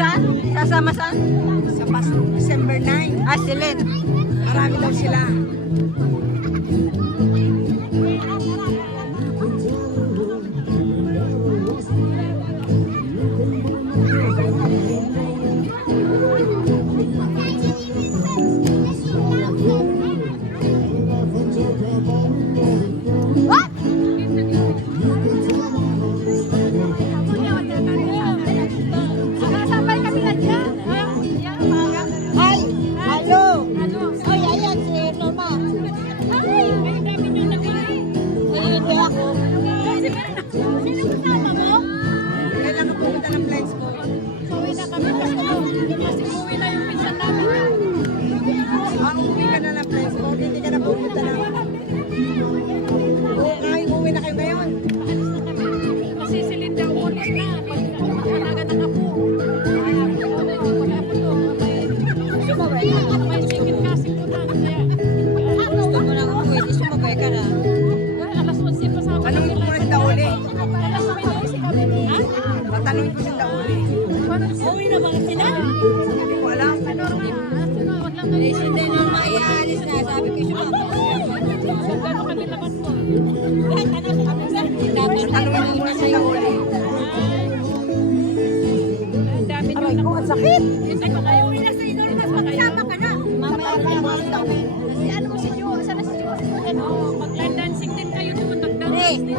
saan? Sasama saan? Sa December 9. Ah, silin. Marami daw sila. Tanungin ko sila uli. Uwi na ba sila? Hindi ko alam. Eh, hindi na maialis na. Sabi ko siya. Gano'n kami lakas mo? Tanungin ko muna sila uli. Aray ko, ang sakit. Uwi na sa inyo. Magsama ka na. Mamaya ka na mga daw. Kasi ano mo si Jo? Saan na si Jo? Mag-line dancing din kayo doon. Mag-dance din.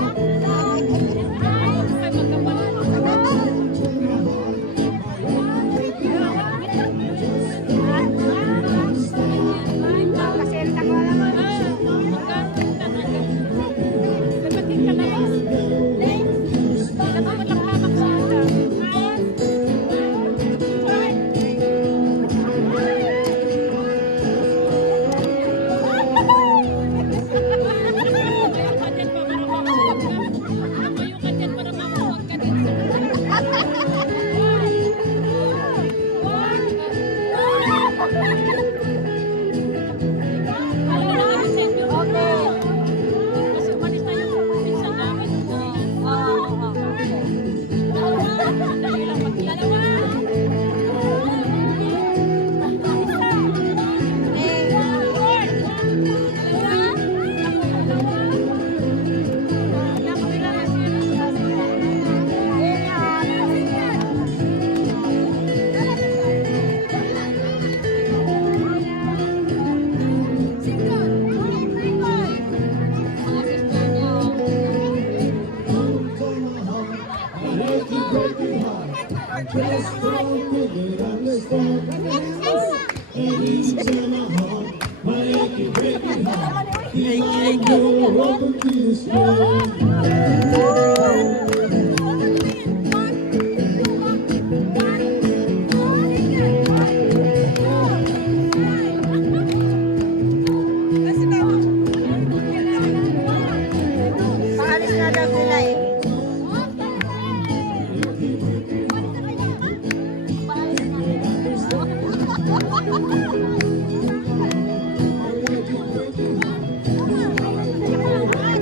Paalis na daw sila eh.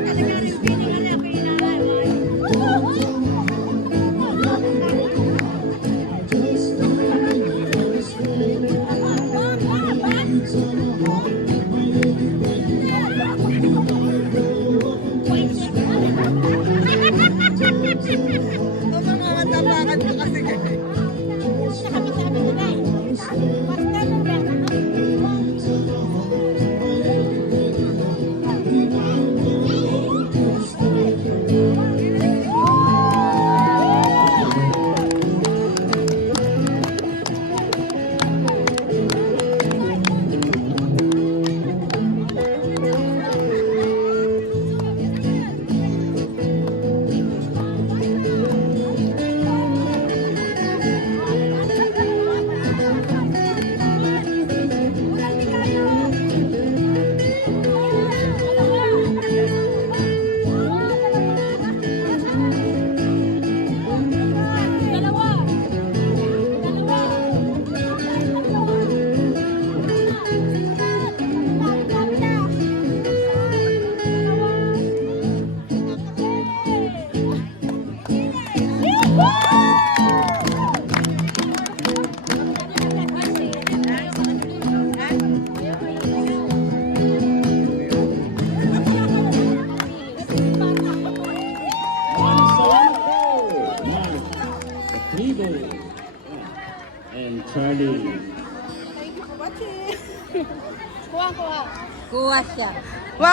Talaga rin piningan na pinanay. and Charlie. Kuha, kuha. Kuha siya.